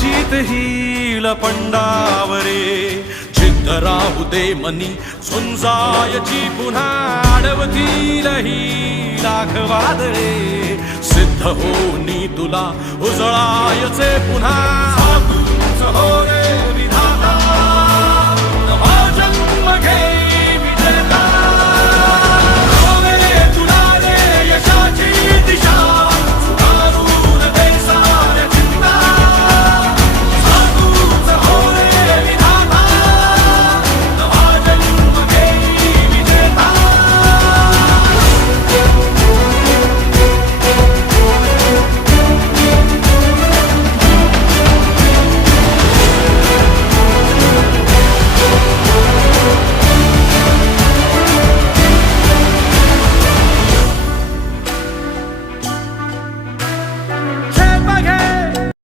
जीत hill पंडावरे जिद्द राहू दे मनी झुंजायची पुन्हा अडवतील ही लाख वादळे सिद्ध होनी तुला उजळायचे पुन्हा